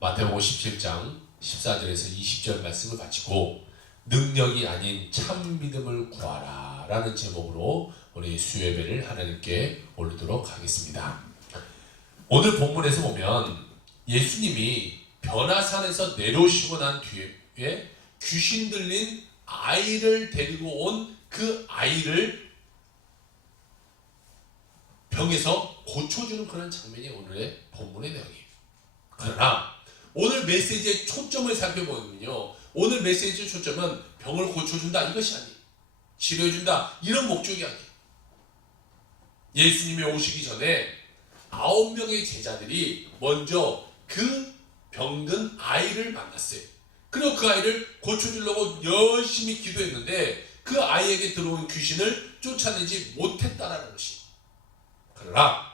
마태복음 17장 14절에서 20절 말씀을 가지고 능력이 아닌 참 믿음을 구하라 라는 제목으로 우리 수요예배를 하나님께 올리도록 하겠습니다. 오늘 본문에서 보면 예수님이 변화산에서 내려오시고 난 뒤에 귀신 들린 아이를 데리고 온 그 아이를 병에서 고쳐주는 그런 장면이 오늘의 본문의 내용이에요. 그러나 오늘 메시지의 초점을 살펴보면요, 오늘 메시지의 초점은 병을 고쳐준다 이것이 아니에요. 치료해준다 이런 목적이 아니에요. 예수님이 오시기 전에 9명의 제자들이 먼저 그 병든 아이를 만났어요. 그리고 그 아이를 고쳐주려고 열심히 기도했는데 그 아이에게 들어온 귀신을 쫓아내지 못했다라는 것이. 그러나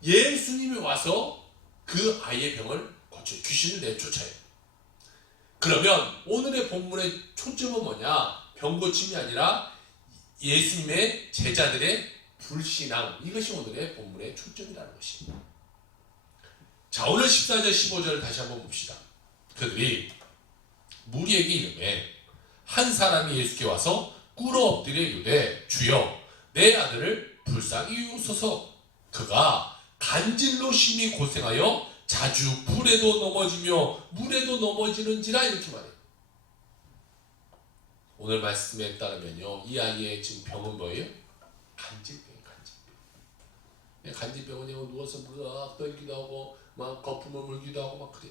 예수님이 와서 그 아이의 병을 고쳐 귀신을 내쫓아요. 그러면 오늘의 본문의 초점은 뭐냐? 병 고침이 아니라 예수님의 제자들의 불신앙, 이것이 오늘의 본문의 초점이라는 것입니다. 자, 오늘 14절 15절을 다시 한번 봅시다. 그들이 무리에게 이르매 한 사람이 예수께 와서 꿇어 엎드려 이르되 주여 내 아들을 불쌍히 여기소서. 그가 간질로 심히 고생하여 자주 불에도 넘어지며 물에도 넘어지는지라 이렇게 말해요. 오늘 말씀에 따르면요, 이 아이의 지금 병은 뭐예요? 간질병이에요. 간질병. 간질병은 누워서 막 떨기도 하고 막 거품을 물기도 하고 막 그래.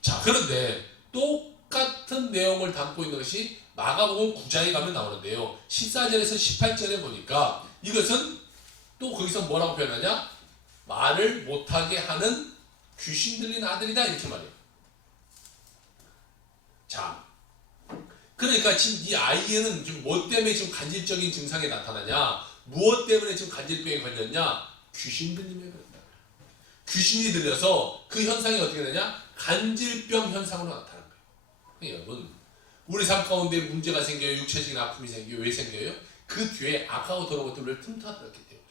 자, 그런데 똑같은 내용을 담고 있는 것이 마가복음 9장에 가면 나오는데요, 14절에서 18절에 보니까 이것은 또 거기서 뭐라고 표현하냐? 말을 못하게 하는 귀신 들린 아들이다 이렇게 말해요. 자, 그러니까 지금 이 아이에는 지금 뭐 때문에 지금 간질적인 증상이 나타나냐? 무엇 때문에 지금 간질병에 걸렸냐? 귀신 들림에 걸렸다. 귀신이 들려서 그 현상이 어떻게 되냐? 간질병 현상으로 나타나는 거예요. 여러분, 우리 삶 가운데 문제가 생겨요. 육체적인 아픔이 생겨요. 왜 생겨요? 그 뒤에 악하고 더러운 것들을 틈타들었기 때문에.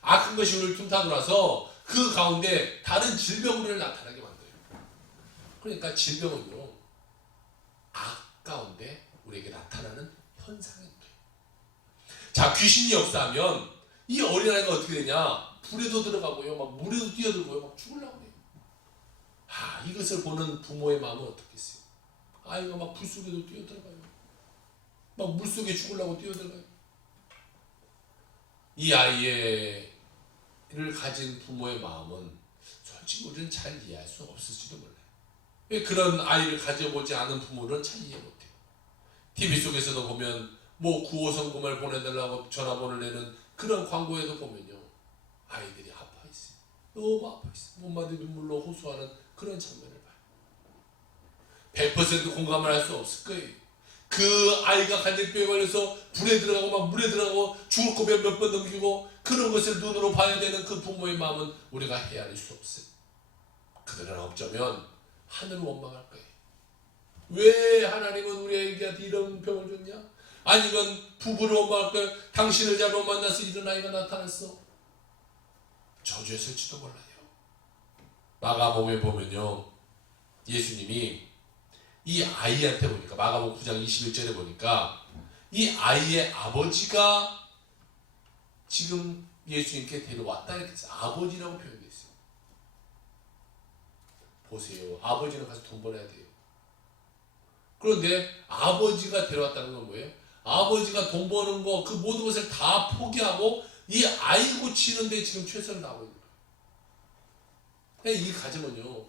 악한 것이 우리를 틈타들어서 그 가운데 다른 질병으로 나타나게 만들어요. 그러니까 질병은요, 악 가운데 우리에게 나타나는 현상인 거예요. 자, 귀신이 역사하면 이 어린아이가 어떻게 되냐? 불에도 들어가고요, 막 물에도 뛰어들고요, 막 죽으려고 해요. 이것을 보는 부모의 마음은 어떻겠어요? 아이가 막 불 속에도 뛰어들어가요. 막 물속에 죽으려고 뛰어들어가요. 이 아이를 가진 부모의 마음은 솔직히 우리는 잘 이해할 수 없을지도 몰라요. 왜 그런 아이를 가져보지 않은 부모는 잘 이해 못해요. TV 속에서도 보면 뭐 구호성금을 보내달라고 전화번호를 내는 그런 광고에도 보면요, 아이들이 아파 있어요. 너무 아파 있어요. 몸마디 눈물로 호소하는 그런 장면을 봐요. 100% 공감을 할 수 없을 거예요. 그 아이가 간질병에 걸려서 불에 들어가고 막 물에 들어가고 죽을 고비를 몇 번 넘기고 그런 것을 눈으로 봐야 되는 그 부모의 마음은 우리가 헤아릴 수 없어요. 그들은 어쩌면 하늘을 원망할 거예요. 왜 하나님은 우리에게 이런 병을 줬냐? 아니면 부부를 원망할 거예요. 당신을 잘못 만나서 이런 아이가 나타났어. 저주했을지도 몰라요. 마가복음에 보면요, 예수님이 이 아이한테 보니까 마가복음 9장 21절에 보니까 이 아이의 아버지가 지금 예수님께 데려왔다 이렇게 해서 아버지라고 표현되어 있어요. 보세요. 아버지는 가서 돈 벌어야 돼요. 그런데 아버지가 데려왔다는 건 뭐예요? 아버지가 돈 버는 거, 그 모든 것을 다 포기하고 이 아이 고치는 데 지금 최선을 다하고 있는 거예요. 이 가정은요,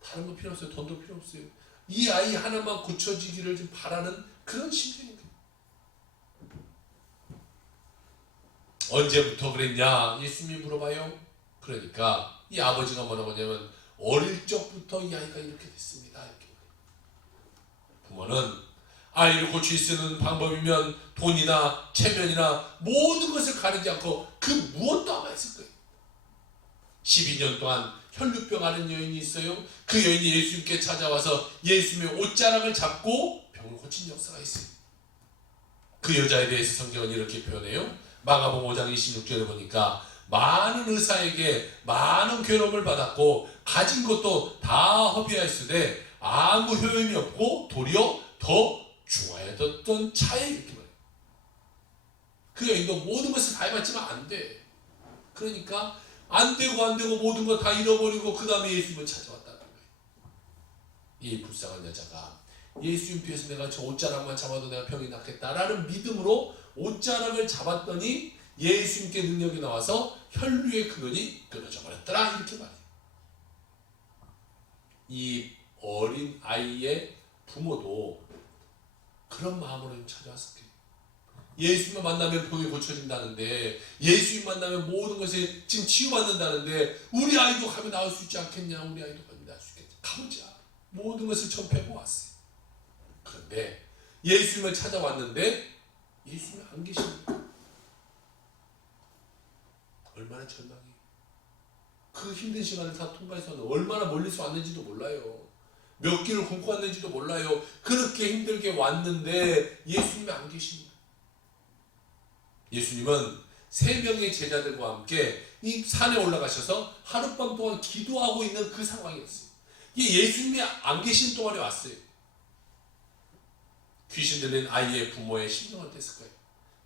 다른 거 필요 없어요. 돈도 필요 없어요. 이 아이 하나만 고쳐지기를 좀 바라는 그런 심정인 거예요. 언제부터 그랬냐? 예수님이 물어봐요. 그러니까 이 아버지가 뭐라고 하냐면 어릴 적부터 이 아이가 이렇게 됐습니다. 이렇게 말해요. 부모는 아이를 고칠 수 있는 방법이면 돈이나 체면이나 모든 것을 가리지 않고 그 무엇도 아마 했을 거예요. 12년 동안 혈루병 앓은 여인이 있어요. 그 여인이 예수님께 찾아와서 예수님의 옷자락을 잡고 병을 고친 역사가 있어요. 그 여자에 대해서 성경은 이렇게 표현해요. 마가복음 5장 26절에 보니까 많은 의사에게 많은 괴로움을 받았고 가진 것도 다 허비하였으되 아무 효용이 없고 도리어 더 중하였던 차에 이렇게 말해요. 그래, 너 모든 것을 다 해봤지만 안 돼. 그러니까 안 되고 모든 거 다 잃어버리고 그 다음에 예수님을 찾아왔다는 거예요. 이 불쌍한 여자가 예수님 뒤에서 내가 저 옷자락만 잡아도 내가 병이 낫겠다라는 믿음으로 옷자락을 잡았더니 예수님께 능력이 나와서 혈류의 근원이 끊어져 버렸더라, 이렇게 말해요. 이 어린 아이의 부모도 그런 마음으로 찾아왔을 거예요. 예수님만 만나면 병이 고쳐진다는데, 예수님 만나면 모든 것에 지금 치유받는다는데, 우리 아이도 가면 나올 수 있지 않겠냐, 우리 아이도 가면 나올 수 있겠냐, 가보자. 모든 것을 전폐하고 왔어요. 그런데 예수님을 찾아왔는데 예수님이 안 계십니다. 얼마나 절망이, 그 힘든 시간을 다 통과해서 얼마나 멀리서 왔는지도 몰라요. 몇 길을 굶고 왔는지도 몰라요. 그렇게 힘들게 왔는데 예수님이 안 계십니다. 예수님은 3명의 제자들과 함께 이 산에 올라가셔서 하룻밤 동안 기도하고 있는 그 상황이었어요. 이게 예수님이 안 계신 동안에 왔어요. 귀신 들린 아이의 부모의 심정은 어땠을 거예요?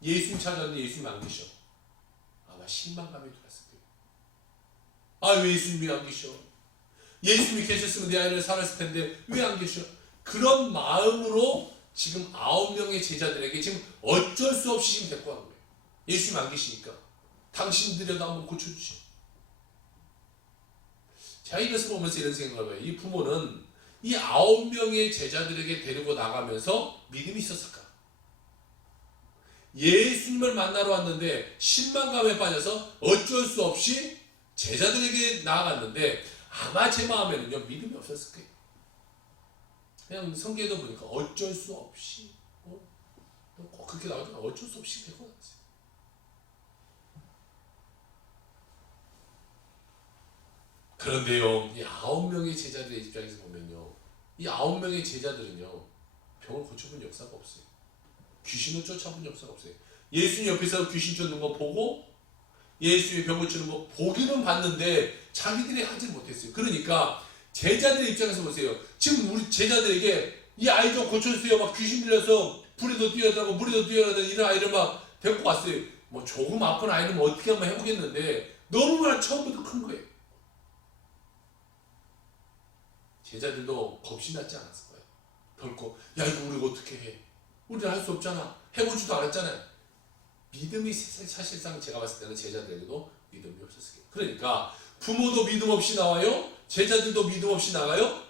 예수님 찾아왔는데 예수님이 안 계셔. 아마 실망감이 들었을 거예요. 아, 왜 예수님이 안 계셔? 예수님이 계셨으면 내 아이를 살았을 텐데 왜 안 계셔? 그런 마음으로 지금 9명의 제자들에게 지금 어쩔 수 없이 지금 데리고 간 거예요. 예수님 안 계시니까 당신들이라도 한번 고쳐주시오. 제가 이것을 보면서 이런 생각을 해요. 이 부모는 이 9명의 제자들에게 데리고 나가면서 믿음이 있었을까? 예수님을 만나러 왔는데 실망감에 빠져서 어쩔 수 없이 제자들에게 나아갔는데 아마 제 마음에는요, 믿음이 없었을 거예요. 그냥 성경에도 보니까 어쩔 수 없이, 꼭 그렇게 나오지만 어쩔 수 없이 데리고 나갔어요. 그런데요, 이 9명의 제자들의 입장에서 보면요, 이 9명의 제자들은요, 병을 고쳐본 역사가 없어요. 귀신을 쫓아본 역사가 없어요. 예수님 옆에서 귀신 쫓는 거 보고 예수님이 병 고치는 거 보기는 봤는데 자기들이 하지 못했어요. 그러니까 제자들의 입장에서 보세요. 지금 우리 제자들에게 이 아이 좀 고쳐주세요. 막 귀신 들려서 불에도 뛰어들고 물에도 뛰어들고 이런 아이를 막 데리고 왔어요. 뭐 조금 아픈 아이는 뭐 어떻게 한번 해보겠는데 너무나 처음부터 큰 거예요. 제자들도 겁이 났지 않았을 거예요. 결코 야, 이거 우리가 어떻게 해? 우리는 할 수 없잖아. 해보지도 않았잖아요. 믿음이 사실상 제가 봤을 때는 제자들에게도 믿음이 없었어요. 그러니까 부모도 믿음 없이 나와요. 제자들도 믿음 없이 나가요.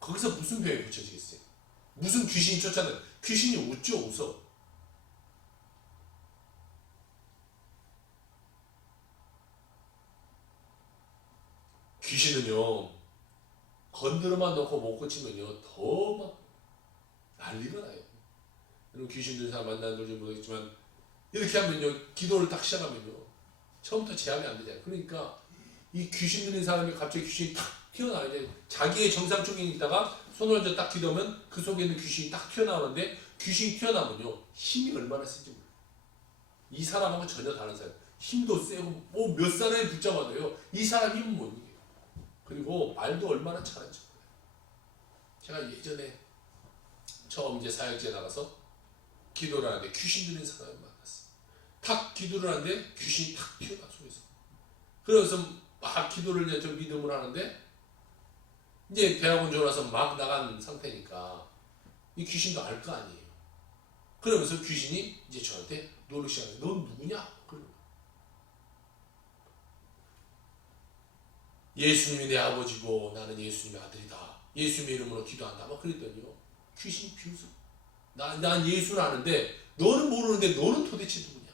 거기서 무슨 병이 고쳐지겠어요? 무슨 귀신이 쫓아내요? 귀신이 웃죠, 웃어. 귀신은요, 건드려만 놓고 못 고치면요, 더 막 난리가 나요. 여러분 귀신 든 사람 만나는 걸지 모르겠지만 이렇게 하면요, 기도를 딱 시작하면요, 처음부터 제압이 안 되잖아요. 그러니까 이 귀신 들린 사람이 갑자기 귀신이 탁 튀어나와요. 이제 자기의 정상 쪽에 있다가 손을 얹어 딱 기도하면 그 속에 있는 귀신이 딱 튀어나오는데, 귀신이 튀어나오면요, 힘이 얼마나 센지 몰라요. 이 사람하고 전혀 다른 사람. 힘도 세고 뭐 몇 사람이 붙잡아도요, 이 사람 힘은 못 이겨요. 그리고 말도 얼마나 잘하는지 몰라요. 제가 예전에 처음 이제 사역지에 나가서 기도를 하는데 귀신 들린 사람을 만났어요. 탁 기도를 하는데 귀신이 탁 튀어나와 속에서. 그래서 막 기도를 이제 좀 믿음을 하는데 이제 대학원 졸업해서 막 나간 상태니까 이 귀신도 알 거 아니에요. 그러면서 귀신이 이제 저한테 노력 시작해요. 넌 누구냐? 그러고. 예수님이 내 아버지고 나는 예수님의 아들이다. 예수님의 이름으로 기도한다. 막 그랬더니요, 귀신이 비웃어. 난 예수를 아는데 너는 모르는데 너는 도대체 누구냐?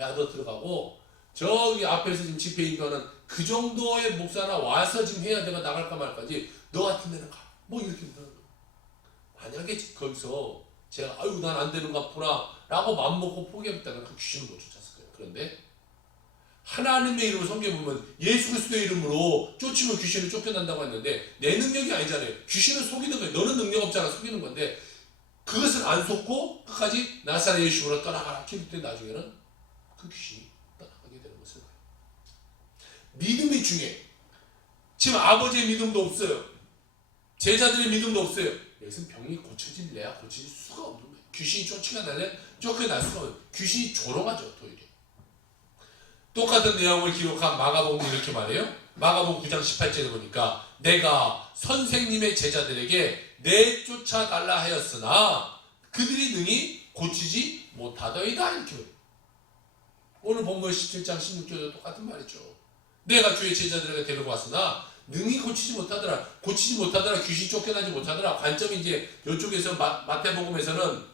야, 너 들어가고 저기 앞에서 지금 집회 인도하는 그 정도의 목사나 와서 지금 해야 내가 나갈까 말까지 너 같은 데는 가. 뭐 이렇게 된다는 거예요. 만약에 거기서 제가 아유 난 안 되는가 보나 라고 맘먹고 포기했다면 그 귀신을 못 쫓았을 거예요. 그런데 하나님의 이름으로 성경에 보면 예수 그리스도의 이름으로 쫓으면 귀신을 쫓겨난다고 했는데 내 능력이 아니잖아요. 귀신을 속이는 거예요. 너는 능력 없잖아. 속이는 건데 그것을 안 속고 끝까지 나사렛 예수로 떠나가라. 기도 때 나중에는 그 귀신이 떠나가게 되는 것을 봐요. 믿음이 중요해. 지금 아버지의 믿음도 없어요. 제자들의 믿음도 없어요. 여기서 병이 고쳐질래야 고쳐질 수가 없는 거예요. 귀신이 쫓아날래 쫓겨날 수가 없어요. 귀신이 조롱하죠. 도리어. 똑같은 내용을 기록한 마가복음이 이렇게 말해요. 마가복음 9장 18절에 보니까 내가 선생님의 제자들에게 내쫓아달라 하였으나 그들이 능히 고치지 못하더이다. 이렇게 말해요. 오늘 본문 17장 16절도 똑같은 말이죠. 내가 주의 제자들에게 데리고 왔으나 능히 고치지 못하더라. 고치지 못하더라. 귀신 쫓겨나지 못하더라. 관점이 이제 이쪽에서 마태복음에서는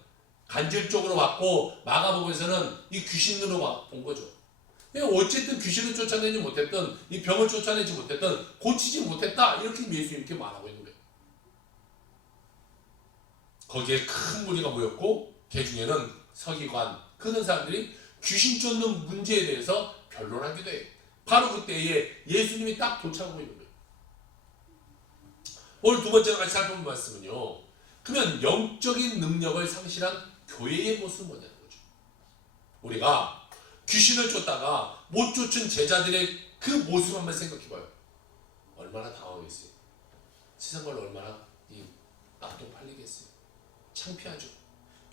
간질 쪽으로 왔고 마가복음에서는 이 귀신으로 본 거죠. 어쨌든 귀신을 쫓아내지 못했던 이 병을 쫓아내지 못했던 고치지 못했다. 이렇게 예수님 이렇게 말하고 있는 거예요. 거기에 큰 무리가 모였고 그 중에는 서기관 그런 사람들이 귀신 쫓는 문제에 대해서 변론하기도 해요. 바로 그때에 예수님이 딱 도착하고 있는 거예요. 오늘 두 번째로 같이 살펴본 말씀은요. 그러면 영적인 능력을 상실한 교회의 모습은 뭐냐는 거죠. 우리가 귀신을 쫓다가 못 쫓은 제자들의 그 모습 한번 생각해봐요. 얼마나 당황했어요. 세상 걸로 얼마나 납동 팔리겠어요. 창피하죠.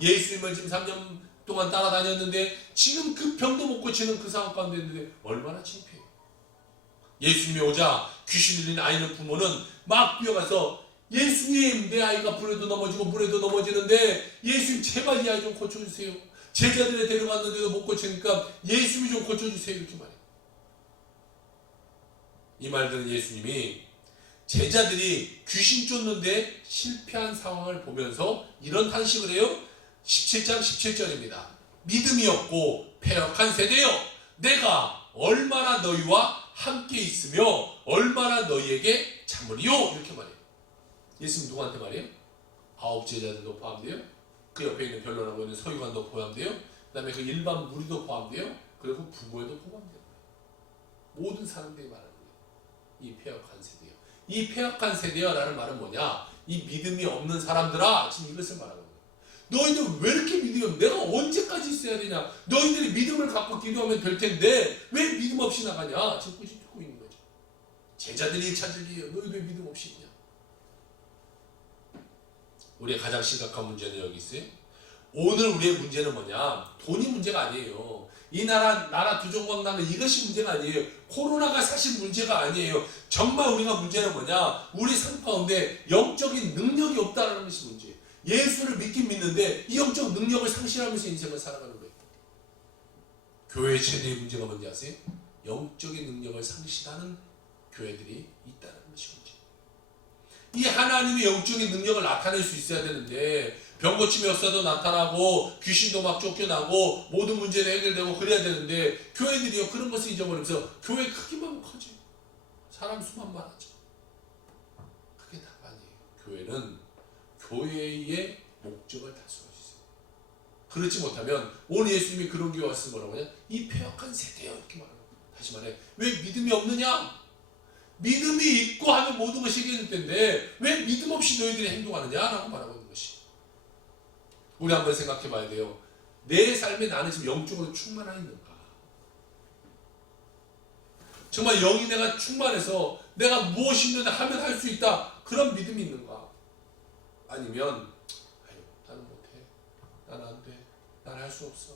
예수님을 지금 3년 동안 따라다녔는데 지금 그 병도 못 고치는 그 상황 가운데 있는데 얼마나 창피해요. 예수님이 오자 귀신 들린 아이는 부모는 막 뛰어가서 예수님 내 아이가 불에도 넘어지고 물에도 넘어지는데 예수님 제발 이 아이 좀 고쳐주세요. 제자들에 데려갔는데도 못 고치니까 예수님이 좀 고쳐주세요. 이렇게 말해요. 이 말 들은 예수님이 제자들이 귀신 쫓는데 실패한 상황을 보면서 이런 탄식을 해요. 17장 17절입니다. 믿음이 없고 패역한 세대여 내가 얼마나 너희와 함께 있으며 얼마나 너희에게 참으리요. 이렇게 말해요. 예수님 누구한테 말해요? 9 제자들도 포함돼요. 그 옆에 있는 변론하고 있는 서기관도 포함돼요. 그 다음에 그 일반 무리도 포함돼요. 그리고 부모에도 포함돼요. 모든 사람들이 말하는 거예요. 이 패역한 세대요. 이 패역한 세대여라는 말은 뭐냐? 이 믿음이 없는 사람들아 지금 이것을 말하는 거예요. 너희들 왜 이렇게 믿음이 없냐? 내가 언제까지 있어야 되냐? 너희들이 믿음을 갖고 기도하면 될 텐데 왜 믿음 없이 나가냐? 지금 꾸짖고 듣고 있는 거죠. 제자들이 1차 질이에요. 너희들 왜 믿음 없이 있냐? 우리의 가장 심각한 문제는 여기 있어요. 오늘 우리의 문제는 뭐냐? 돈이 문제가 아니에요. 이 나라 두 종각 나는 이것이 문제가 아니에요. 코로나가 사실 문제가 아니에요. 정말 우리가 문제는 뭐냐? 우리 삶 가운데 영적인 능력이 없다는 것이 문제예요. 예수를 믿긴 믿는데 이 영적 능력을 상실하면서 인생을 살아가는 거예요. 교회의 최대의 문제가 뭔지 아세요? 영적인 능력을 상실하는 교회들이 있다는 것이 문제예요. 이 하나님의 영적인 능력을 나타낼 수 있어야 되는데 병 고침이 없어도 나타나고 귀신도 막 쫓겨나고 모든 문제도 해결되고 그래야 되는데 교회들이요 그런 것을 잊어버리면서 교회 크기만 커져요. 사람 수만 많아져. 그게 다가 아니에요. 교회는 교회의 목적을 달성할 수 있어요. 그렇지 못하면 오늘 예수님이 그런 교회 왔을 때 뭐라고 하냐? 이 패역한 세대요 이렇게 말하는 거예요. 다시 말해 왜 믿음이 없느냐? 믿음이 있고 하면 모든 것이 해결될 텐데 왜 믿음 없이 너희들이 행동하느냐라고 말하고 있는 것이. 우리 한번 생각해 봐야 돼요. 내 삶에 나는 지금 영적으로 충만하 있는가? 정말 영이 내가 충만해서 내가 무엇이든 하면 할 수 있다. 그런 믿음이 있는가? 아니면 아유 나는 못해. 나는 안 돼. 나는 할 수 없어.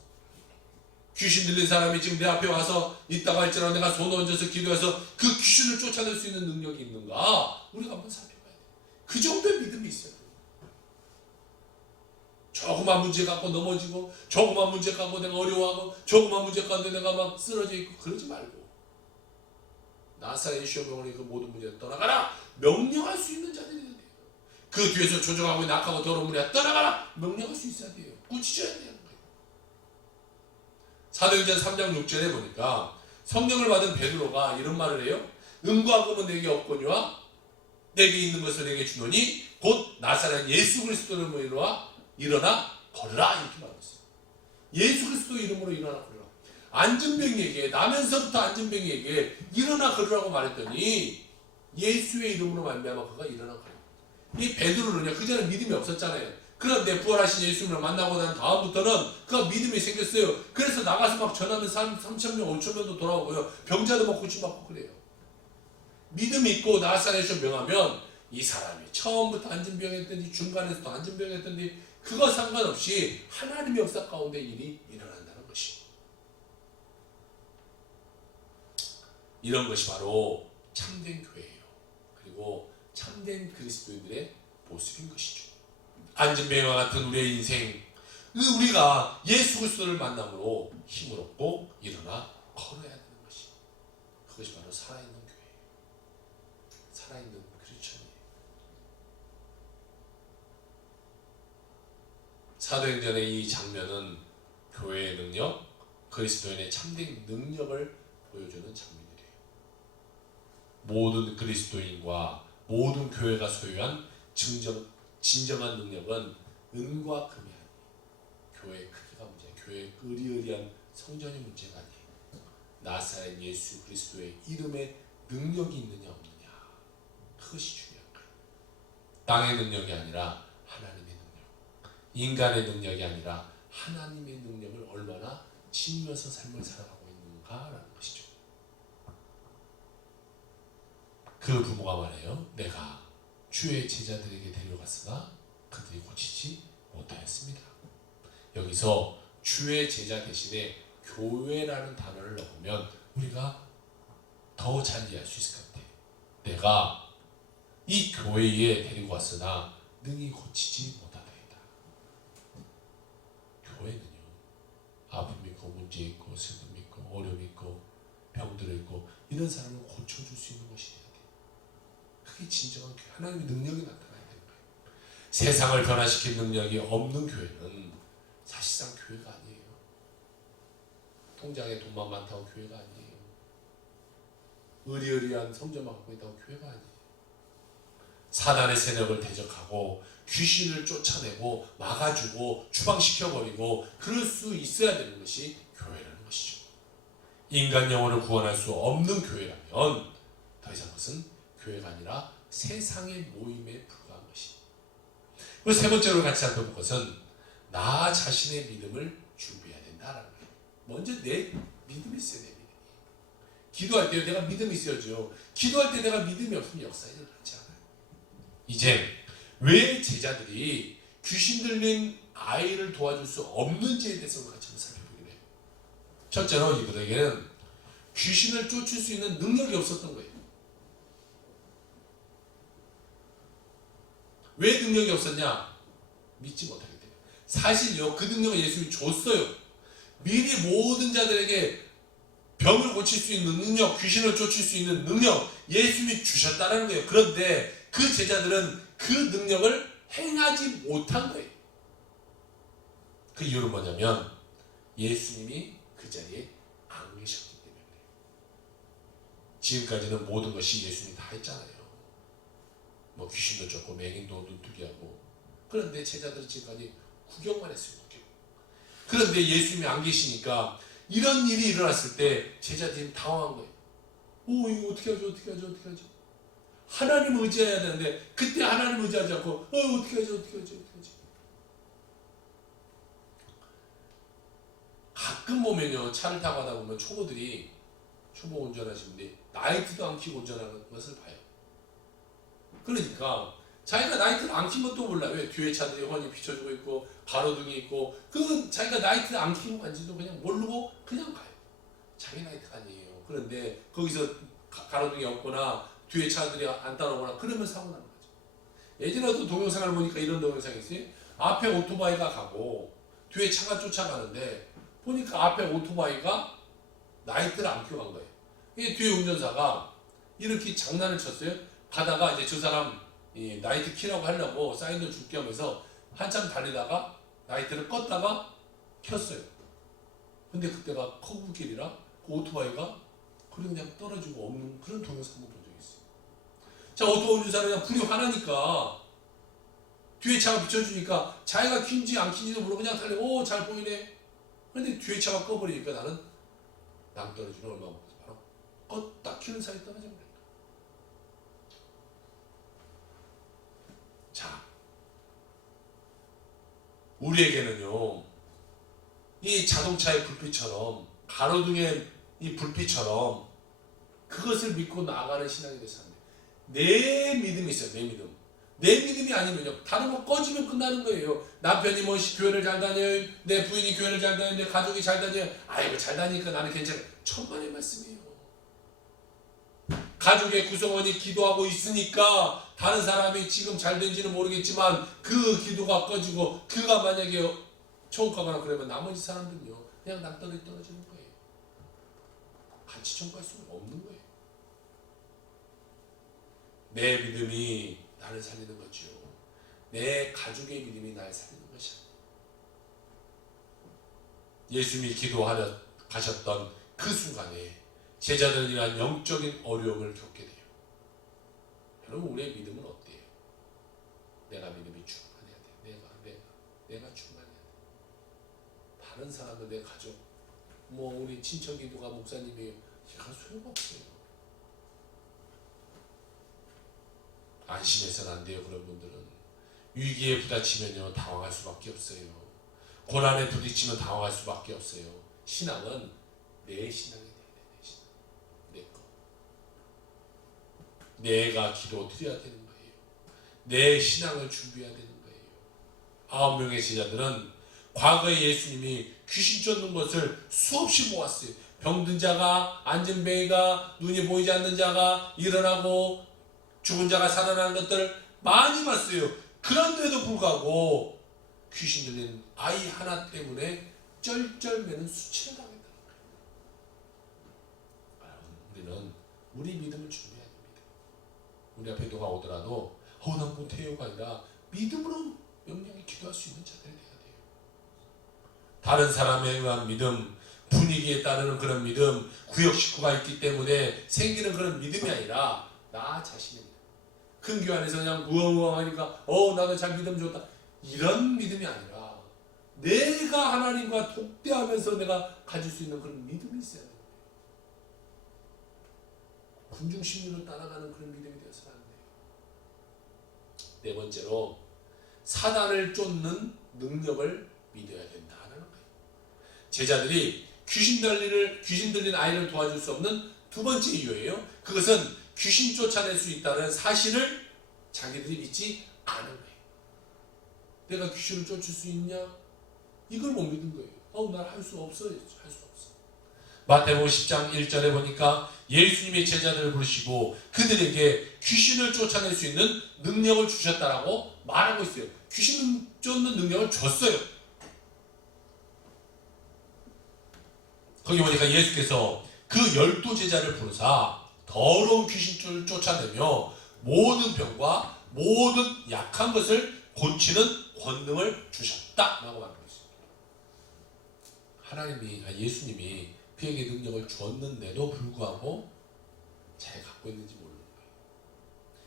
귀신 들린 사람이 지금 내 앞에 와서 있다가 할지라도 내가 손 얹어서 기도해서 그 귀신을 쫓아낼 수 있는 능력이 있는가? 우리가 한번 살펴봐야 돼. 그 정도의 믿음이 있어야 돼. 조그만 문제 갖고 넘어지고 조그만 문제 갖고 내가 어려워하고 조그만 문제 가운데 내가 막 쓰러져 있고 그러지 말고 나사렛 예수병원의 그 모든 문제를 떠나가라 명령할 수 있는 자들이 돼요. 그 뒤에서 조종하고 있는 악하고 더러운 무리야 떠나가라 명령할 수 있어야 돼요. 꾸짖어야 돼요. 사도행전 3장 6절에 보니까 성령을 받은 베드로가 이런 말을 해요. 은과 금은 내게 없거니와 내게 있는 것을 내게 주노니 곧 나사렛 예수 그리스도를 이루어 일어나 걸으라 이렇게 말했어요. 예수 그리스도 이름으로 일어나 걸으라. 안전병이에게 나면서부터 안전병이에게 일어나 걸으라고 말했더니 예수의 이름으로 말미암아 그가 일어나 걸어요. 이 베드로는요 그전에 믿음이 없었잖아요. 그런데 부활하신 예수님을 만나고 난 다음부터는 그가 믿음이 생겼어요. 그래서 나가서 막 전하면 3,000명, 5,000명도 돌아오고요. 병자도 막 고침받고 그래요. 믿음 있고 나사렛에서 명하면 이 사람이 처음부터 안진병했든지 중간에서도 안진병했든지 그거 상관없이 하나님의 역사 가운데 일이 일어난다는 것이, 이런 것이 바로 참된 교회예요. 그리고 참된 그리스도인들의 모습인 것이죠. 안진병과 같은 우리의 인생, 우리가 예수 그리스도를 만남으로 힘을 얻고 일어나 걸어야 되는 것이, 그것이 바로 살아있는 교회예요. 살아있는 크리스천이에요. 사도행전의 이 장면은 교회의 능력, 그리스도인의 참된 능력을 보여주는 장면이래요. 모든 그리스도인과 모든 교회가 소유한 진정한 능력은 은과 금이 아니에요. 교회의 크기가 문제예요. 교회의 의리의리한 성전이 문제가 아니에요. 나사렛 예수 그리스도의 이름에 능력이 있느냐 없느냐, 그것이 중요한 거예요. 땅의 능력이 아니라 하나님의 능력, 인간의 능력이 아니라 하나님의 능력을 얼마나 지니면서 삶을 살아가고 있는가라는 것이죠. 그 부모가 말해요. 내가 주의 제자들에게 데려갔으나 그들이 고치지 못하였습니다. 여기서 주의 제자 대신에 교회라는 단어를 넣으면 우리가 더 잘 이해할 수 있을 것 같아요. 내가 이 교회에 데리고 왔으나 능히 고치지 못하다이다. 교회는요, 아픔이 있고 문제 있고 슬픔이 있고 어려움이 있고 병들어 있고 이런 사람을 고쳐줄 수 있는 것이 돼야 돼요. 그게 진정한 교회, 하나님의 능력이 나타나야 되는 거예요. 세상을 변화시킬 능력이 없는 교회는 사실상 교회가 아니에요. 통장에 돈만 많다고 교회가 아니에요. 의리의리한 성전만 갖고 있다고 교회가 아니에요. 사단의 세력을 대적하고 귀신을 쫓아내고 막아주고 추방시켜버리고 그럴 수 있어야 되는 것이 교회라는 것이죠. 인간 영혼을 구원할 수 없는 교회라면 더 이상 그것은 교회가 아니라 세상의 모임에 불과한 것이. 그리고 세 번째로 같이 살펴볼 것은 나 자신의 믿음을 준비해야 된다라는 거예요. 먼저 내 믿음이 있어야 돼요. 기도할 때 내가 믿음이 있어야죠. 기도할 때 내가 믿음이 없으면 역사에 일어나지 않아요. 이제 왜 제자들이 귀신 들린 아이를 도와줄 수 없는지에 대해서 같이 한번 살펴보기로 해요. 첫째로 이들에게는 귀신을 쫓을 수 있는 능력이 없었던 거예요. 왜 능력이 없었냐? 믿지 못하기 때문에. 사실요, 그 능력을 예수님이 줬어요. 미리 모든 자들에게 병을 고칠 수 있는 능력, 귀신을 쫓을 수 있는 능력 예수님이 주셨다는 거예요. 그런데 그 제자들은 그 능력을 행하지 못한 거예요. 그 이유는 뭐냐면 예수님이 그 자리에 안 계셨기 때문에 그래요. 지금까지는 모든 것이 예수님이 다 했잖아요. 뭐 귀신도 쫓고 맹인도 눈뜨게 하고. 그런데 제자들은 지금까지 구경만 했어요. 구경. 그런데 예수님이 안 계시니까 이런 일이 일어났을 때 제자들이 당황한 거예요. 오, 이거 어떻게 하죠? 어떻게 하죠? 어떻게 하죠? 하나님 의지해야 되는데 그때 하나님 의지하지 않고 어떻게 하죠? 어떻게 하죠? 어떻게 하죠? 가끔 보면요, 차를 타고 가다 보면 초보 운전하시는데 라이트도 안 켜고 운전하는 것을 봐요. 그러니까 자기가 라이트를 안 킨 것도 몰라요. 왜? 뒤에 차들이 훤히 비춰주고 있고 가로등이 있고 그 자기가 라이트를 안 켜고 간지도 그냥 모르고 그냥 가요. 자기 라이트가 아니에요. 그런데 거기서 가로등이 없거나 뒤에 차들이 안 따라오거나 그러면 사고 나는 거죠. 예전에도 동영상을 보니까 이런 동영상이 있어요. 앞에 오토바이가 가고 뒤에 차가 쫓아가는데 보니까 앞에 오토바이가 라이트를 안 켜고 간 거예요. 이 뒤에 운전사가 이렇게 장난을 쳤어요. 가다가 이제 저 사람 이 라이트 키라고 하려고 사인도 줄게 하면서 한참 달리다가 라이트를 껐다가 켰어요. 근데 그때가 커브길이라 그 오토바이가 그냥 떨어지고 없는 그런 동영상 한번 본 적이 있어요. 자, 오토바이 운전사는 그냥 불이 화나니까 뒤에 차가 비춰주니까 자기가 킨지 안 킨지도 모르고 그냥 달려. 오, 잘 보이네. 근데 뒤에 차가 꺼버리니까 나는 낭떠러지는 얼마 못 가서 바로 껐다 키는 사이에 떨어져 버려요. 자, 우리에게는요, 이 자동차의 불빛처럼 가로등의 이 불빛처럼 그것을 믿고 나아가는 신앙이 되는 사람들. 내 믿음이 있어요. 내 믿음. 내 믿음이 아니면요, 다른 거 꺼지면 끝나는 거예요. 남편이 뭐 교회를 잘 다녀요, 내 부인이 교회를 잘 다녀요, 내 가족이 잘 다녀요. 아이고 잘 다니니까 나는 괜찮아. 천만의 말씀이에요. 가족의 구성원이 기도하고 있으니까 다른 사람이 지금 잘 된지는 모르겠지만 그 기도가 꺼지고 그가 만약에 총가거나 그러면 나머지 사람들은요 그냥 낭떠러지 떨어지는 거예요. 같이 총갈 수는 없는 거예요. 내 믿음이 나를 살리는 거죠. 내 가족의 믿음이 나를 살리는 것이야. 예수님이 기도하려 가셨던 그 순간에 제자들은 이러한 영적인 어려움을 겪게 돼요. 여러분, 우리의 믿음은 어때요? 내가 믿음이 충만해야 돼. 내가 충만해야 돼. 다른 사람들, 내 가족, 뭐 우리 친척이 누가 목사님이에요. 제가 소용없어요. 안심해서는 안 돼요. 그런 분들은 위기에 부딪히면요 당황할 수밖에 없어요. 고난에 부딪히면 당황할 수밖에 없어요. 신앙은 내 신앙이 돼야 돼. 내 신앙, 내 거. 내가 기도 드려야 되는 거예요. 내 신앙을 준비해야 되는 거예요. 9명의 제자들은 과거에 예수님이 귀신 쫓는 것을 수없이 보았어요. 병든 자가, 앉은 뱅이가, 눈이 보이지 않는 자가 일어나고 죽은 자가 살아나는 것들을 많이 봤어요. 그런데도 불구하고 귀신 들린 아이 하나 때문에 쩔쩔매는 수치를 당했다는 거예요. 우리는 우리 믿음을 준비해야 됩니다. 우리 앞에 누가 오더라도 난 못해요가 아니라 믿음으로 명령에 기도할 수 있는 자들이 돼야 돼요. 다른 사람에 의한 믿음, 분위기에 따르는 그런 믿음, 구역 식구가 있기 때문에 생기는 그런 믿음이 아니라 나 자신입니다. 큰 교회 안에서 그냥 우왕우왕하니까 나도 잘 믿음 좋다, 이런 믿음이 아니라 내가 하나님과 독대하면서 내가 가질 수 있는 그런 믿음이 있어야 돼요. 군중심리로 따라가는 그런 믿음이 되어서는 안 돼요. 네 번째로 사단을 쫓는 능력을 믿어야 된다는 거예요. 제자들이 귀신 들린 아이를 도와줄 수 없는 두 번째 이유예요. 그것은 귀신 쫓아낼 수 있다는 사실을 자기들이 믿지 않은 거예요. 내가 귀신을 쫓을 수 있냐? 이걸 못 믿은 거예요. 난 할 수 없어. 할 수 없어. 마태복음 10장 1절에 보니까 예수님의 제자들을 부르시고 그들에게 귀신을 쫓아낼 수 있는 능력을 주셨다라고 말하고 있어요. 귀신을 쫓는 능력을 줬어요. 거기 보니까 예수께서 그 12제자를 부르사 더러운 귀신을 쫓아내며 모든 병과 모든 약한 것을 고치는 권능을 주셨다라고 말하고 있습니다. 예수님이 그에게 능력을 주었는데도 불구하고 잘 갖고 있는지 모르는 거예요.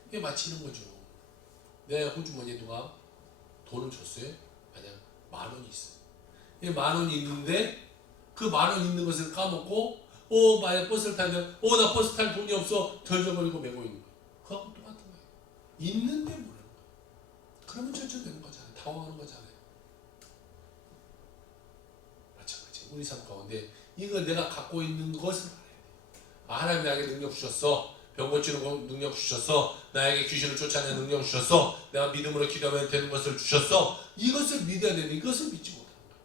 이게 마치 이런 거죠. 내 호주머니에 누가 돈을 줬어요? 만약 10,000원이 있어요. 10,000원이 있는데 그 10,000원 있는 것을 까먹고 만약 버스를 타면 나 버스 탈 돈이 없어 덜저버리고 메고 있는 거예요. 그거하고 똑같은 거예요. 있는데 모르는 거예요. 그러면 절절되는 거잖아요. 당황하는 거잖아요. 마찬가지 우리 삶 가운데 이걸 내가 갖고 있는 것을 알아야 돼요. 하나님 나에게 능력 주셨어. 병 고치는 능력 주셨어. 나에게 귀신을 쫓아내는 능력 주셨어. 내가 믿음으로 기도하면 되는 것을 주셨어. 이것을 믿어야 되는데 이것을 믿지 못하는 거예요.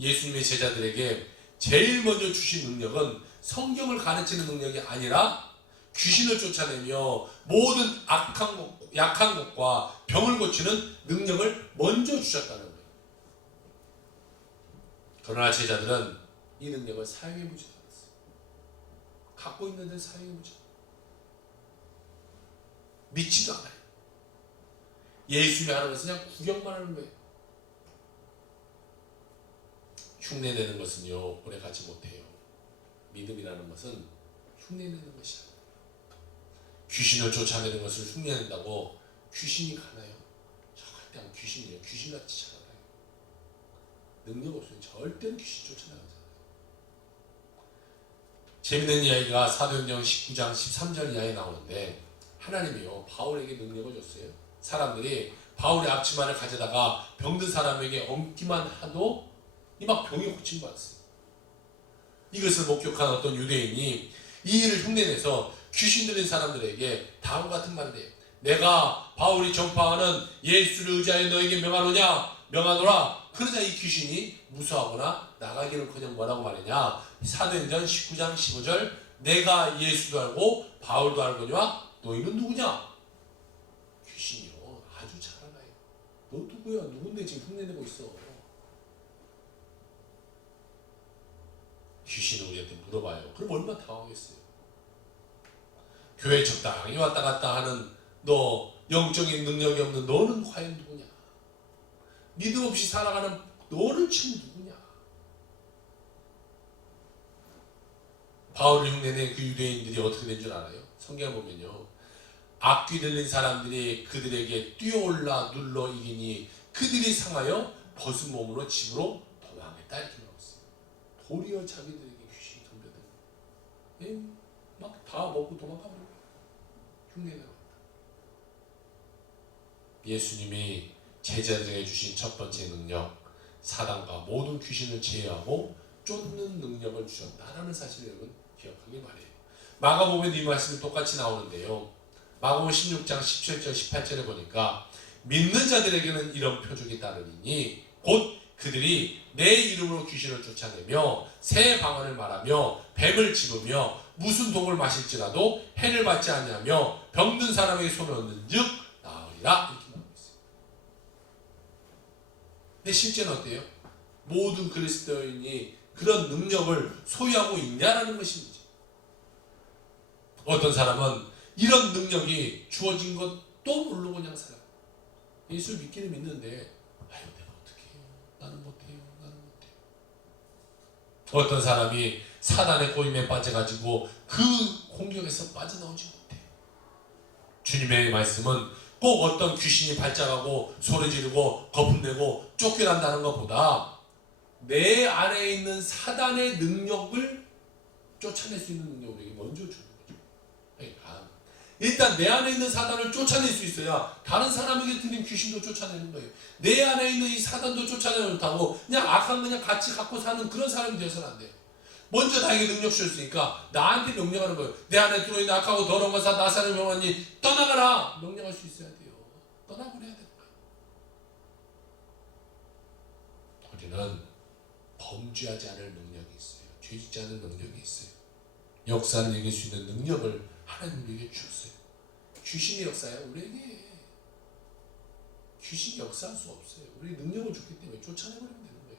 예수님의 제자들에게 제일 먼저 주신 능력은 성경을 가르치는 능력이 아니라 귀신을 쫓아내며 모든 약한 것과 병을 고치는 능력을 먼저 주셨다는 거예요. 그러나 제자들은 이 능력을 사용해보지도 않았어요. 갖고 있는데 사용해보지 않아요. 믿지도 않아요. 예수님이 하는 것은 그냥 구경만 하는 거예요. 흉내내는 것은요 오래 가지 못해요. 믿음이라는 것은 흉내내는 것이 아니에요. 귀신을 쫓아내는 것을 흉내낸다고 귀신이 가나요? 절대 안. 귀신이에요. 귀신같이 찾아다녀요. 능력 없으면 절대로 귀신 쫓아나가잖아요. 재밌는 이야기가 사도행전 19장 13절 이하에 나오는데 하나님이요 바울에게 능력을 줬어요. 사람들이 바울의 앞치마를 가져다가 병든 사람에게 얹기만 하도 이 막 병이 고침받았어요. 이것을 목격한 어떤 유대인이 이 일을 흉내내서 귀신 들린 사람들에게 다음과 같은 말을 해요. 내가 바울이 전파하는 예수를 의지하여 너에게 명하노냐? 명하노라. 그러자 이 귀신이 무서워하거나 나가기는커녕 뭐라고 말하냐? 사도행전 19장 15절 내가 예수도 알고 바울도 알거니와 너희는 누구냐? 귀신이요 아주 잘 알아요. 너 누구야? 누군데 지금 흉내내고 있어? 귀신은 우리한테 물어봐요. 그럼 얼마나 당황하겠어요? 교회 적당히 왔다 갔다 하는 너 영적인 능력이 없는 너는 과연 누구냐? 믿음 없이 살아가는 너는 지금 누구냐? 바울을 흉내낸 그 유대인들이 어떻게 된 줄 알아요? 성경을 보면요. 악귀 들린 사람들이 그들에게 뛰어올라 눌러 이기니 그들이 상하여 벗은 몸으로 집으로 도망했다 이렇게 나왔어요. 도리어 자기들에게 귀신이 덤벼드는 막 다 먹고 도망가버린 거예요. 흉내내고. 예수님이 제자들에게 주신 첫 번째 능력, 사단과 모든 귀신을 제어하고 쫓는 능력을 주셨다라는 사실을 여러분 기억하기 바래요. 마가복음에 이 말씀이 똑같이 나오는데요. 마가복음 16장 17절 18절에 보니까 믿는 자들에게는 이런 표적이 따르니 곧 그들이 내 이름으로 귀신을 쫓아내며 새 방언을 말하며 뱀을 집으며 무슨 독을 마실지라도 해를 받지 아니하며 병든 사람에게 손을 얹는즉 나으리라 이렇게 말하고 있어요. 근데 실제는 어때요? 모든 그리스도인이 그런 능력을 소유하고 있냐라는 것입니다. 어떤 사람은 이런 능력이 주어진 것도 모르고 그냥 살아요. 예수를 믿기는 믿는데 아유 내가 어떻게 해요? 나는 못해요. 나는 못해요. 어떤 사람이 사단의 꼬임에 빠져가지고 그 공격에서 빠져나오지 못해요. 주님의 말씀은 꼭 어떤 귀신이 발작하고 소리 지르고 거품내고 쫓겨난다는 것보다 내 안에 있는 사단의 능력을 쫓아낼 수 있는 능력을 우리에게 먼저 주는 거죠. 그러니까 일단 내 안에 있는 사단을 쫓아낼 수 있어야 다른 사람에게 들린 귀신도 쫓아내는 거예요. 내 안에 있는 이 사단도 쫓아내지 못하고 그냥 악한 그냥 같이 갖고 사는 그런 사람이 되어서는 안 돼요. 먼저 나에게 능력 주셨으니까 나한테 명령하는 거예요. 내 안에 들어있는 악하고 더러운 것사 나사는 명하니 떠나가라. 명령할 수 있어야 돼요. 떠나버려야 되는 거예요. 우리는 범죄하지 않을 능력이 있어요. 죄짓지 않을 능력이 있어요. 역사를 이길 수 있는 능력을 하나님 우리에게 주셨어요. 귀신이 역사예요. 우리에게 귀신이 역사할 수 없어요. 우리 능력을 줬기 때문에 쫓아내버리면 되는 거예요.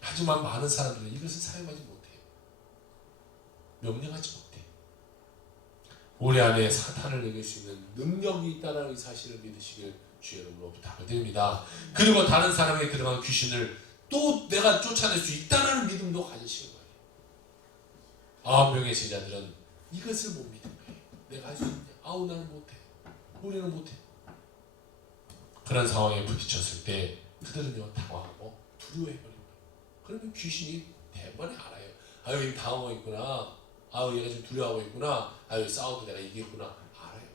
하지만 많은 사람들은 이것을 사용하지 못해요. 명령하지 못해요. 우리 안에 사탄을 이길 수 있는 능력이 있다는 사실을 믿으시길 주의 이름으로 부탁을 드립니다. 그리고 다른 사람에게 들어간 귀신을 또 내가 쫓아낼 수 있다는 믿음도 가지시는 거예요. 9명의 제자들은 이것을 못 믿은 거예요. 내가 할 수 있냐? 아우 나는 못해. 우리는 못해. 그런 상황에 부딪혔을 때 그들은요 당황하고 두려워해버린 거예요. 그러면 귀신이 대번에 알아요. 아유 얘 당하고 있구나. 아유 얘가 지금 두려워하고 있구나. 아유 싸워도 내가 이기겠구나. 알아요.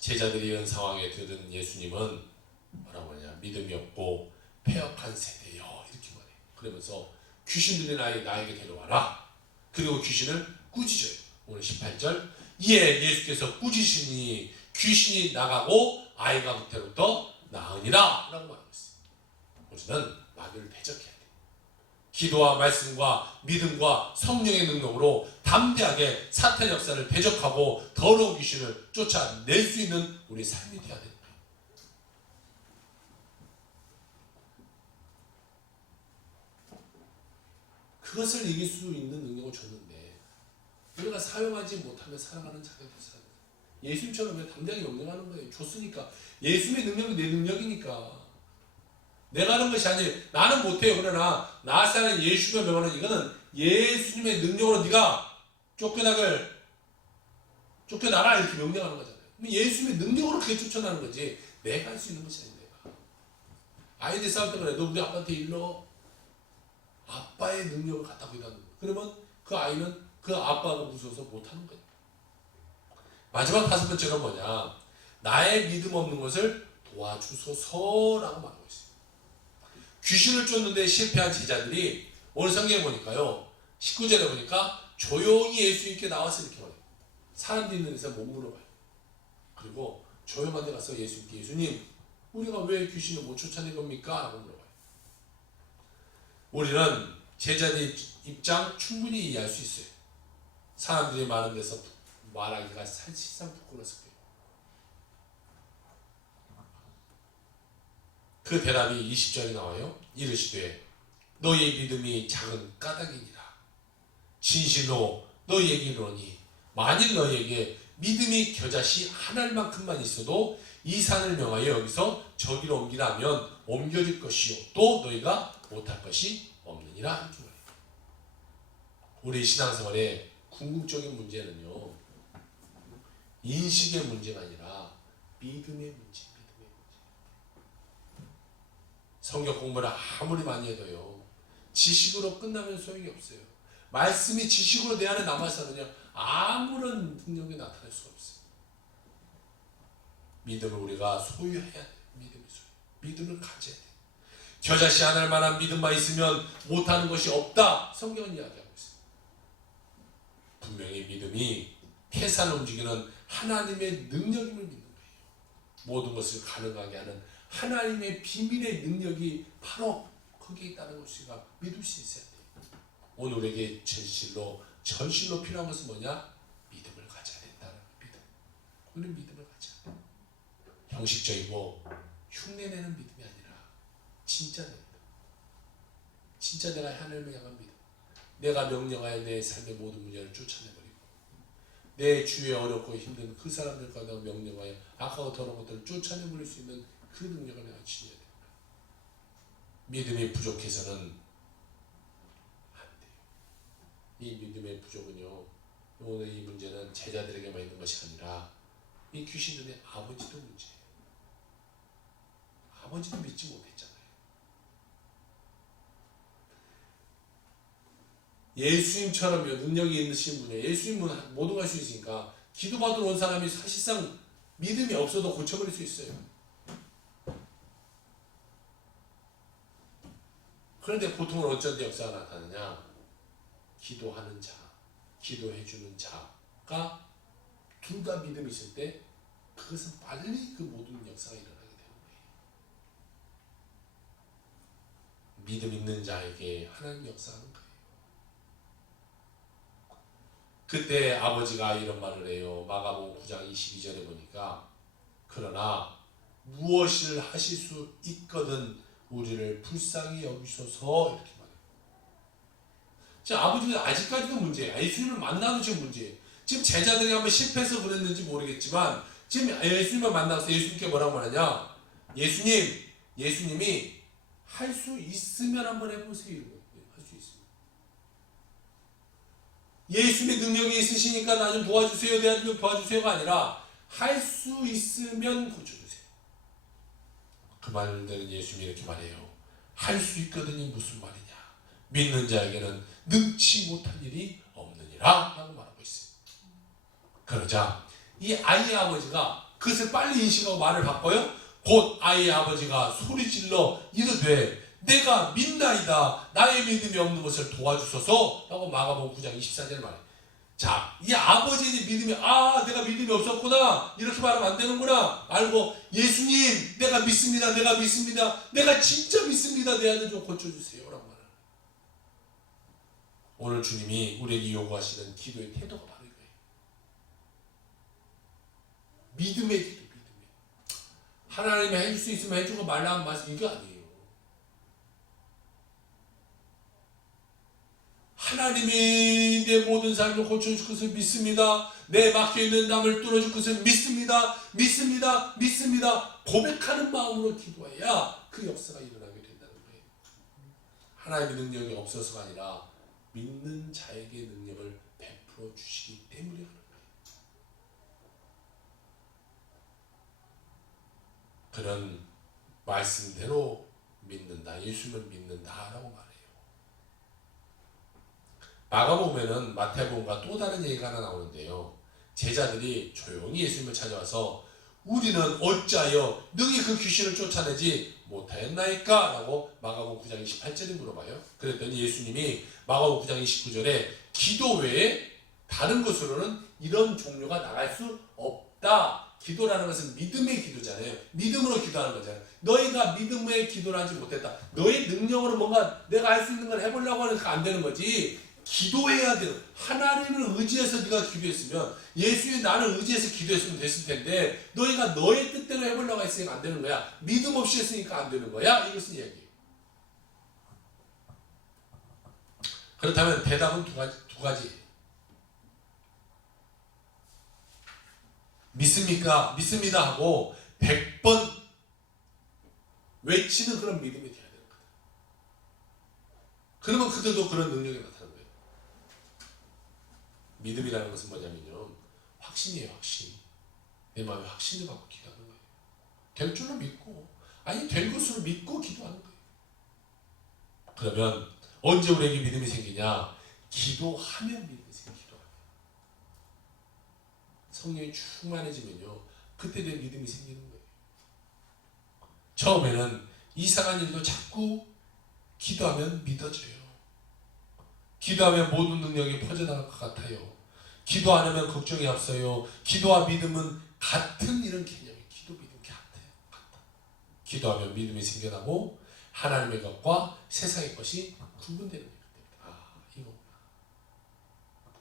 제자들이 이런 상황에 들은 예수님은 뭐라고 하냐. 믿음이 없고 패역한 세대여 이렇게 말해요. 그러면서 귀신 들린 아이 나에게 데려와라. 그리고 귀신을 꾸짖어요. 오늘 18절 이에 예수께서 꾸짖으시니 귀신이 나가고 아이가 그때부터 나으니라 라고 말하고 있어요. 우리는 마귀를 대적해야 돼요. 기도와 말씀과 믿음과 성령의 능력으로 담대하게 사탄 역사를 대적하고 더러운 귀신을 쫓아낼 수 있는 우리 삶이 되어야 됩니다. 그것을 이길 수 있는 능력을 줬는데 우리가 사용하지 못하면 살아가는 자격이 있어요. 예수님처럼 담대하게 명령하는 거예요. 줬으니까. 예수님의 능력이 내 능력이니까. 내가 하는 것이 아니에요. 나는 못해요. 그러나 나사는 예수가 명하는 이거는 예수님의 능력으로 네가 쫓겨나라 이렇게 명령하는 거잖아요. 예수님의 능력으로 그게 쫓아나는 거지 내가 할 수 있는 것이 아니에요. 아이들 싸울 때 그래. 너 우리 아빠한테 일러. 아빠의 능력을 갖다 보이다. 그러면 그 아이는 그 아빠가 무서워서 못하는 거예요. 마지막 5번째가 뭐냐. 나의 믿음 없는 것을 도와주소서라고 말하고 있어요. 귀신을 쫓는데 실패한 제자들이 오늘 성경에 보니까요. 19절에 보니까 조용히 예수님께 나와서 이렇게 말해요. 사람들이 있는 데서 못 물어봐요. 그리고 조용한 데 가서 예수님께 예수님 우리가 왜 귀신을 못 쫓아낸 겁니까? 라고 물어봐요. 우리는 제자들의 입장 충분히 이해할 수 있어요. 사람들이 많은 데서 말하기가 사실상 부끄러웠을 거예요. 그 대답이 20절에 나와요. 이르시되 너희의 믿음이 작은 까닭이니라. 진실로 너희에게 이르노니 만일 너희에게 믿음이 겨자씨 하나만큼만 있어도 이 산을 명하여 여기서 저기로 옮기라 하면 옮겨질 것이요 또 너희가 못할 것이 없느니라. 이렇게 말해요. 우리 신앙생활의 궁극적인 문제는요, 인식의 문제가 아니라 믿음의 문제. 성경 공부를 아무리 많이 해도요, 지식으로 끝나면 소용이 없어요. 말씀이 지식으로 내 안에 남아서는요, 아무런 능력이 나타날 수가 없어요. 믿음을 우리가 소유해야 돼요. 믿음을 가져야 돼요. 겨자씨 하나를 만한 믿음만 있으면 못하는 것이 없다. 성경은 이야기하고 있어요. 분명히 믿음이 태산을 움직이는 하나님의 능력임을 믿는 거예요. 모든 것을 가능하게 하는 하나님의 비밀의 능력이 바로 거기에 있다는 것을 우리가 믿을 수 있어야 돼요. 오늘 우리에게 전실로 필요한 것은 뭐냐? 믿음을 가져야 된다는 믿음. 우리는 믿음을 가져야 돼요. 형식적이고 흉내내는 믿음이 아니라 진짜 믿음. 진짜 내가 하나님을 향한 믿음. 내가 명령하여 내 삶의 모든 문제를 쫓아내버리고 내 주위에 어렵고 힘든 그 사람들과 내가 명령하여 악하고 더러운 것들을 쫓아내버릴 수 있는 그 능력을 내가 지녀야 됩니다. 믿음이 부족해서는 안 돼요. 이 믿음의 부족은요, 오늘 이 문제는 제자들에게만 있는 것이 아니라 이 귀신들의 아버지도 문제예요. 아버지도 믿지 못했잖아요. 예수님처럼요, 능력이 있으신 분이에요. 예수님은 모든 걸 할 수 있으니까 기도받으러 온 사람이 사실상 믿음이 없어도 고쳐버릴 수 있어요. 그런데 보통은 어쩐 데 역사가 나타나냐? 기도하는 자, 기도해주는 자가 둘 다 믿음이 있을 때 그것은 빨리 그 모든 역사가 일어나게 되는 거예요. 믿음 있는 자에게 하나님 역사하는 거예요. 그때 아버지가 이런 말을 해요. 마가복음 9장 22절에 보니까 그러나 무엇을 하실 수 있거든 우리를 불쌍히 여기소서 이렇게 말해요. 지금 아버지는 아직까지도 문제예요. 예수님을 만나는 지금 문제예요. 지금 제자들이 한번 실패해서 그랬는지 모르겠지만 지금 예수님을 만나서 예수님께 뭐라고 말하냐? 예수님이 할 수 있으면 한번 해보세요. 할 수 있으면. 예수님의 능력이 있으시니까 나 좀 도와주세요. 내가 좀 도와주세요가 아니라 할 수 있으면 고쳐주세요. 그 말들은 예수님이 이렇게 말해요. 할 수 있거든이 무슨 말이냐? 믿는 자에게는 능치 못한 일이 없느니라 라고 말하고 있어요. 그러자 이 아이의 아버지가 그것을 빨리 인식하고 말을 바꿔요. 곧 아이의 아버지가 소리질러 이르되 내가 믿나이다. 나의 믿음이 없는 것을 도와주소서 라고 마가복음 9장 24절에 말해요. 자, 이 아버지의 믿음이 내가 믿음이 없었구나 이렇게 말하면 안 되는구나 알고 예수님 내가 믿습니다. 내가 진짜 믿습니다. 내 아들 좀 고쳐주세요 라고 말하는 거예요. 오늘 주님이 우리에게 요구하시는 기도의 태도가 바로 이거예요. 믿음의 기도. 하나님이 해줄 수 있으면 해주고 말라는 말씀 이게 아니에요. 하나님이 내 모든 삶을 고쳐줄 것을 믿습니다. 내 막혀있는 담을 뚫어줄 것을 믿습니다. 고백하는 마음으로 기도해야 그 역사가 일어나게 된다는 거예요. 하나님의 능력이 없어서가 아니라 믿는 자에게 능력을 베풀어 주시기 때문에 그런 거예요. 그런 말씀대로 믿는다. 예수님을 믿는다라고 말해요. 마가복음에는 마태복음과 또 다른 얘기가 하나 나오는데요. 제자들이 조용히 예수님을 찾아와서 우리는 어찌하여 능히 그 귀신을 쫓아내지 못하였나이까? 라고 마가복음 9장 28절에 물어봐요. 그랬더니 예수님이 마가복음 9장 29절에 기도 외에 다른 것으로는 이런 종류가 나갈 수 없다. 기도라는 것은 믿음의 기도잖아요. 믿음으로 기도하는 거잖아요. 너희가 믿음의 기도를 하지 못했다. 너희 능력으로 뭔가 내가 할 수 있는 걸 해보려고 하니까 안 되는 거지. 기도해야 돼요. 하나님을 의지해서 네가 기도했으면, 예수의 나를 의지해서 기도했으면 됐을 텐데 너희가 너의 뜻대로 해보려고 했으니까 안 되는 거야. 믿음 없이 했으니까 안 되는 거야. 이것은 이야기예요. 그렇다면 대답은 두 가지. 믿습니까? 믿습니다 하고 100번 외치는 그런 믿음이 돼야 되는 거다. 그러면 그들도 그런 능력이 나타나는 거예요. 믿음이라는 것은 뭐냐면요, 확신이에요. 확신. 내 마음에 확신을 갖고 기도하는 거예요. 될 줄로 믿고, 아니 될 것으로 믿고 기도하는 거예요. 그러면 언제 우리에게 믿음이 생기냐? 기도하면 믿음이 생겨요. 성령이 충만해지면요, 그때 내 믿음이 생기는 거예요. 처음에는 이상한 일도 자꾸 기도하면 믿어져요. 기도하면 모든 능력이 퍼져나갈 것 같아요. 기도 안 하면 걱정이 앞서요. 기도와 믿음은 같은 이런 개념이에요. 기도, 믿음 같아. 기도하면 믿음이 생겨나고 하나님의 것과 세상의 것이 구분되는 거예요. 이거구나.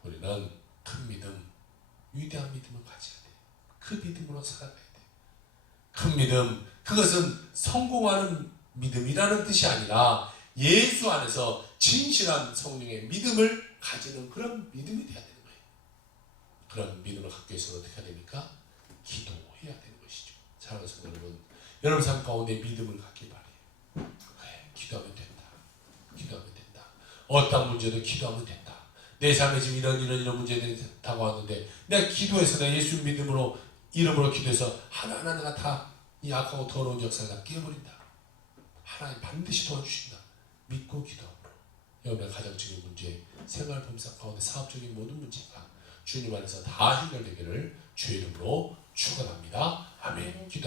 우리는 큰 믿음, 위대한 믿음을 가져야 돼. 그 믿음으로 살아가야 돼. 큰 믿음, 그것은 성공하는 믿음이라는 뜻이 아니라 예수 안에서 진실한 성령의 믿음을 가지는 그런 믿음이 돼야 되는 거예요. 그런 믿음을 갖기 위해서는 어떻게 해야 됩니까? 기도해야 되는 것이죠. 사랑하는 성도 여러분, 여러분 삶 가운데 믿음을 갖기 바래요. 그래, 기도하면 된다. 기도하면 된다. 어떤 문제도 기도하면 된다. 내 삶에 지금 이런 문제들이 다가왔는데 내가 기도해서 내가 예수 믿음으로 이름으로 기도해서 하나하나 내가 다 이 악하고 더러운 역사를 다 깨버린다. 하나님 반드시 도와주신다. 믿고 기도함으로 여러분의 가정적인 문제, 생활 범사 가운데 사업적인 모든 문제가 주님 안에서 다 해결되기를 주의 이름으로 축원합니다. 아멘. 기도.